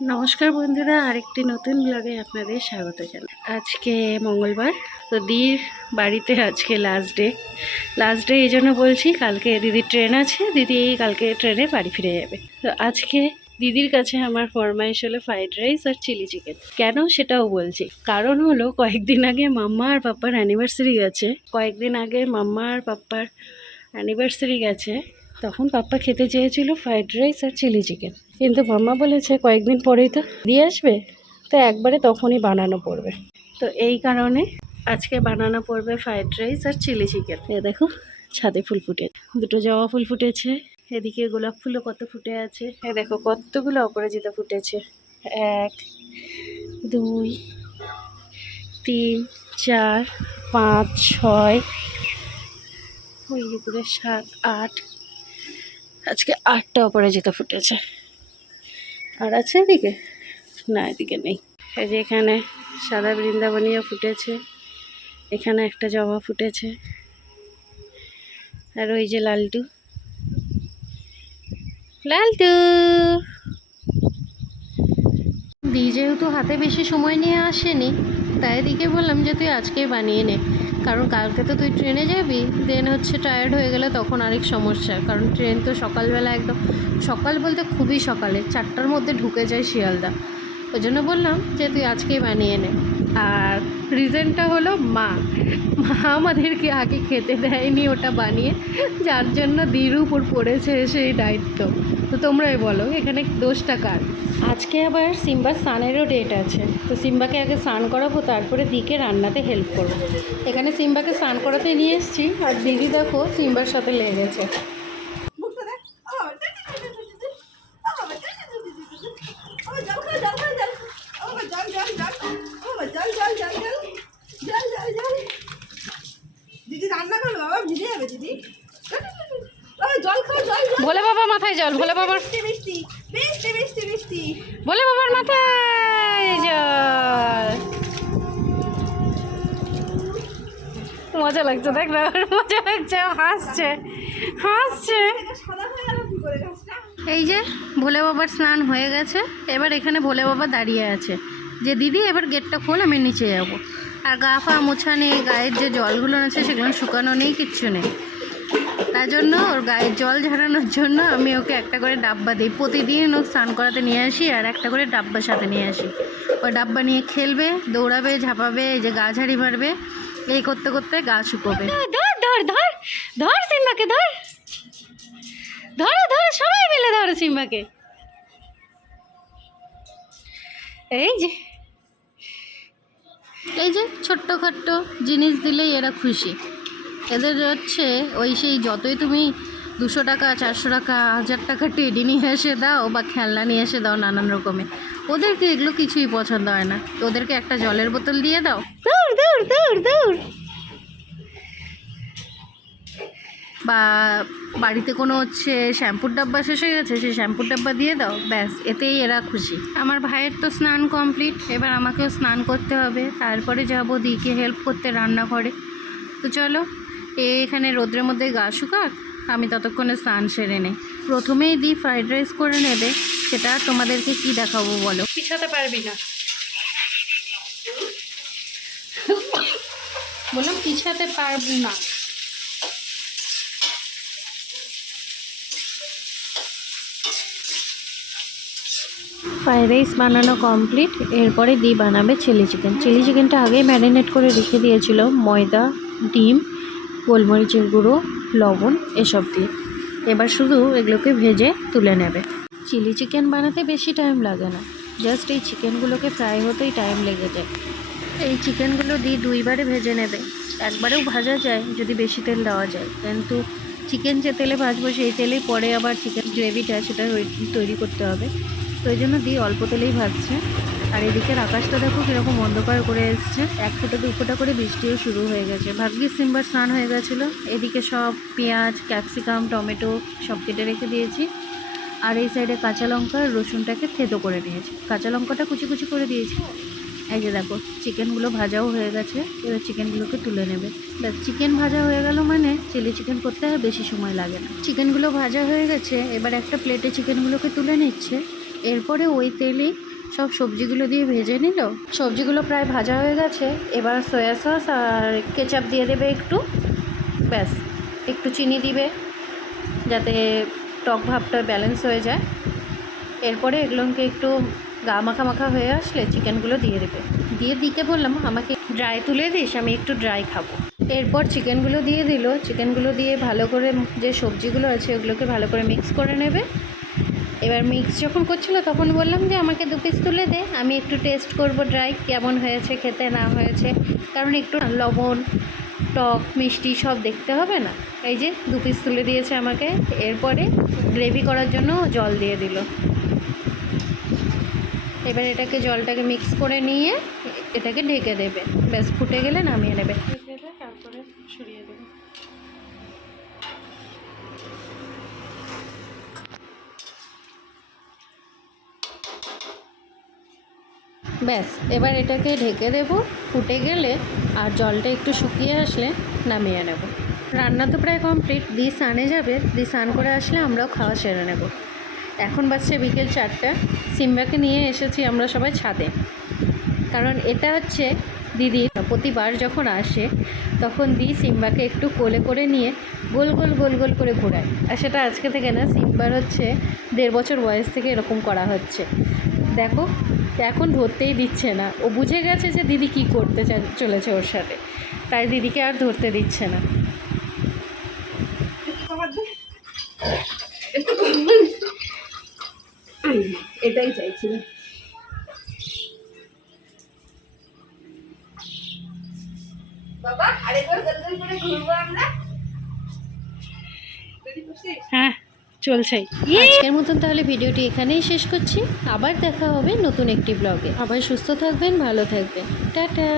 নমস্কার বন্ধুরা, আরেকটি নতুন ব্লগে আপনাদের স্বাগত জানাই। আজকে মঙ্গলবার, তো দির বাড়িতে আজকে লাস্ট ডে লাস্ট ডে এই জন্য বলছি, কালকে দিদির ট্রেন আছে, দিদি কালকে ট্রেনে বাড়ি ফিরে যাবে। তো আজকে দিদির কাছে আমার ফরমাইশ হলো ফ্রাইড রাইস আর চিলি চিকেন কেন সেটাও বলছি, কারণ হলো কয়েকদিন আগে মাম্মা আর পাপ্পার অ্যানিভার্সারি গেছে। কয়েকদিন আগে মাম্মা আর পাপ্পার অ্যানিভার্সারি গেছে তখন পাপ্পা খেতে চেয়েছিল ফ্রাইড রাইস আর চিলি চিকেন কিন্তু মাম্মা বলেছে, কয়েকদিন পরেই তো দিয়ে আসবে, তো একবারে তখনই বানানো পড়বে। তো এই কারণে আজকে বানানো পড়বে ফ্রাইড রাইস আর চিলি চিকেন এ দেখো, ছাদে ফুল ফুটে দুটো জবা ফুল ফুটেছে, এদিকে গোলাপ ফুলও কত ফুটে আছে। এ দেখো, কতগুলো অপরাজিতা ফুটেছে। এক, দুই, তিন, চার, পাঁচ, ছয়, ওই উপরে সাত, আট আজকে আটটা অপরাজিতা ফুটেছে। আর আছে এদিকে? না, এদিকে নেই। এই যে এখানে সাদা বৃন্দাবনীয় ফুটেছে। এখানে একটা জবা ফুটেছে। আর ওই যে লালটু। লালটু! দি যেহেতু হাতে বেশি সময় নিয়ে আসেনি, তাই এদিকে বললাম যে তুই আজকেই বানিয়ে নে। কারণ কালকে তো তুই ট্রেনে যাবি দেন হচ্ছে টায়ার্ড হয়ে গেলে তখন আরেক সমস্যা। কারণ ট্রেন তো সকালবেলা একদম, সকাল বলতে খুবই সকালে, চারটার মধ্যে ঢুকে যায় শিয়ালদা। ওই জন্য বললাম যে তুই আজকেই বানিয়ে নে। আর রিজেনটা হলো মা মা আমাদেরকে আগে খেতে দেয়নি ওটা বানিয়ে, যার জন্য দির উপর পড়েছে সেই দায়িত্ব। তো তোমরাই বলো, এখানে দোষটা কার? আজকে আবার সিম্বার স্নানেরও ডেট আছে। তো সিম্বাকে আগে স্নান করাবো তারপরে দিকে রান্নাতে হেল্প করব। এখানে সিম্বাকে স্নান করাতে নিয়ে এসেছি আর দিদি দেখো সিম্বার সাথে লেগেছে। জল জল ভোলে বাবা মাথায় জল ভোলে বাবার বৃষ্টি ভোলে বাবার মাথায় জল মজা লাগছে দেখ না মজা লাগছে হাসছে হাসছে। এই যে ভোলে বাবার স্নান হয়ে গেছে এবার এখানে ভোলে বাবা দাঁড়িয়ে আছে। যে দিদি এবার গেটটা খোল আমি নিচে যাব। আর গা ফা মোছা নেই গায়ের যে জলগুলো আছে সেগুলো শুকানো নেই কিচ্ছু নেই। তার জন্য ওর গায়ে জল ঝাড়ানোর জন্য আমি ওকে একটা করে ডাব্বা দিই। প্রতিদিন ও স্নান করাতে নিয়ে আসি আর একটা করে ডাব্বার সাথে নিয়ে আসি। ওই ডাব্বা নিয়ে খেলবে দৌড়াবে ঝাঁপাবে এই যে গা ঝাড়ি মারবে এই করতে করতে গা শুকোবে। ধর ধর ধর ধর সিম্বাকে ধর। ধরো ধরো সবাই মিলে ধরো সিম্বাকে। এই যে। এই যে ছোট্ট খাট্ট জিনিস দিলেই এরা খুশি। এদের হচ্ছে ওই সেই যতই তুমি দুশো টাকা চারশো টাকা হাজার টাকা টেডি নিয়ে এসে দাও বা খেলনা নিয়ে এসে দাও নানান রকমের ওদেরকে এগুলো কিছুই পছন্দ হয় না। তো ওদেরকে একটা জলের বোতল দিয়ে দাও। দৌড় দৌড় দৌড় দৌড় বা বাড়িতে কোনো হচ্ছে শ্যাম্পুর ডাব্বা শেষ হয়ে গেছে সেই শ্যাম্পুর ডাব্বা দিয়ে দাও। ব্যাস এতেই এরা খুশি। আমার ভাইয়ের তো স্নান কমপ্লিট এবার আমাকেও স্নান করতে হবে। তারপরে যাব দিকে হেল্প করতে রান্না করে তো চলো এখানে রোদ্রের মধ্যে গা শুকাক আমি ততক্ষণে স্নান সেরে নেই। প্রথমেই দিই ফ্রাইড রাইস করে নেবে সেটা তোমাদেরকে কি দেখাবো বলো? পিছাতে পারবি না। বললাম পিছাতে পারব না। ফ্রাইড রাইস বানানো কমপ্লিট এরপরে দি বানাবে চিলি চিকেন চিলি চিকেনটা আগেই ম্যারিনেট করে রেখে দিয়েছিল ময়দা ডিম গোলমরিচের গুঁড়ো, লবণ এসব দিয়ে। এবার শুধু এগুলোকে ভেজে তুলে নেবে। চিলি চিকেন বানাতে বেশি টাইম লাগে না। জাস্ট এই চিকেনগুলোকে ফ্রাই হতেই টাইম লেগে যায়। এই চিকেনগুলো দিয়ে দুইবারে ভেজে নেবে। একবারেও ভাজা যায়, যদি বেশি তেল দেওয়া যায়। কিন্তু চিকেন যে তেলে ভাজবো, সেই তেলেই পরে আবার চিকেন গ্রেভিটা সেটা তৈরি করতে হবে। তো ওই জন্য দিয়ে অল্প তেলেই ভাজছে। আর এদিকের আকাশটা দেখো কীরকম অন্ধকার করে এসছে। এক ফোঁটা, দু ফোঁটা করে বৃষ্টিও শুরু হয়ে গেছে। ভাগ্যিস সিম্বার স্নান হয়ে গেছিল। এদিকে সব পেঁয়াজ, ক্যাপসিকাম, টমেটো সব কেটে রেখে দিয়েছি। আর এই সাইডে কাঁচা লঙ্কা রসুনটাকে থেতো করে নিয়েছি। কাঁচা লঙ্কাটা কুচি কুচি করে দিয়েছি। এই যে দেখো, চিকেনগুলো ভাজাও হয়ে গেছে। এবার চিকেনগুলোকে তুলে নেবে। ব্যাস, চিকেন ভাজা হয়ে গেল মানে চিলি চিকেন করতে আর বেশি সময় লাগে না। চিকেনগুলো ভাজা হয়ে গেছে। এবার একটা প্লেটে চিকেনগুলোকে তুলে নিচ্ছে। এরপরে ওই তেলে সব সবজিগুলো দিয়ে ভেজে নিল। সবজিগুলো প্রায় ভাজা হয়ে গেছে। এবার সয়া সস আর কেচাপ দিয়ে দেবে একটু। ব্যাস, একটু চিনি দিবে, যাতে টক ভাবটা ব্যালেন্স হয়ে যায়। এরপরে এগুলোকে একটু গা মাখা মাখা হয়ে আসলে চিকেনগুলো দিয়ে দেবে। দিয়ে দিকে বললাম, আমাকে ড্রাই তুলে দিস, আমি একটু ড্রাই খাব। এরপর চিকেনগুলো দিয়ে দিল। চিকেনগুলো দিয়ে ভালো করে যে সবজিগুলো আছে ওগুলোকে ভালো করে মিক্স করে নেবে। এবার মিক্স যখন করছিল তখন বললাম যে, আমাকে দু পিস তুলে দে, আমি একটু টেস্ট করব ড্রাই কেমন হয়েছে, খেতে না হয়েছে। কারণ একটু লবণ, টক, মিষ্টি সব দেখতে হবে না। এই যে, দু পিস তুলে দিয়েছে আমাকে। এরপরে গ্রেভি করার জন্য জল দিয়ে দিল। এবার এটাকে জলটাকে মিক্স করে নিয়ে, এটাকে ঢেকে দেবে। ব্যাস, ফুটে গেলে নামিয়ে নেবে। তারপরে সরিয়ে দেবে। ব্যাস, এবার এটাকে ঢেকে দেব, ফুটে গেলে আর জলটা একটু শুকিয়ে আসলে নামিয়ে নেব। রান্না তো প্রায় কমপ্লিট, দি স্নানে যাবে, দি স্নান করে আসলে আমরাও খাওয়া সেরে নেব। এখন বাজছে বিকেল চারটা, সিম্বাকে নিয়ে এসেছি আমরা সবাই ছাদে। কারণ এটা হচ্ছে দিদি, প্রতিবার যখন আসে, তখন দি সিম্বাকে একটু কোলে করে নিয়ে গোল গোল গোল গোল করে ঘোরায়। আর সেটা আজকে থেকে না, সিম্বার হচ্ছে দেড় বছর বয়স থেকে এরকম করা হচ্ছে। দেখো এখন ধরতেই দিচ্ছে না। ও বুঝে গেছে যে দিদি কি করতে চলেছে ওর সাথে। তাই দিদিকে আর ধরতে দিচ্ছে না। এটাই চাইছিলাম বাবা আরেকবার গোল করে ঘুরবো আমরা। হ্যাঁ। চলছেই আজকের মতন তাহলে ভিডিওটি এখানেই শেষ করছি। আবার দেখা হবে নতুন একটি ব্লগে আবার সুস্থ থাকবেন, ভালো থাকবেন। টাটা!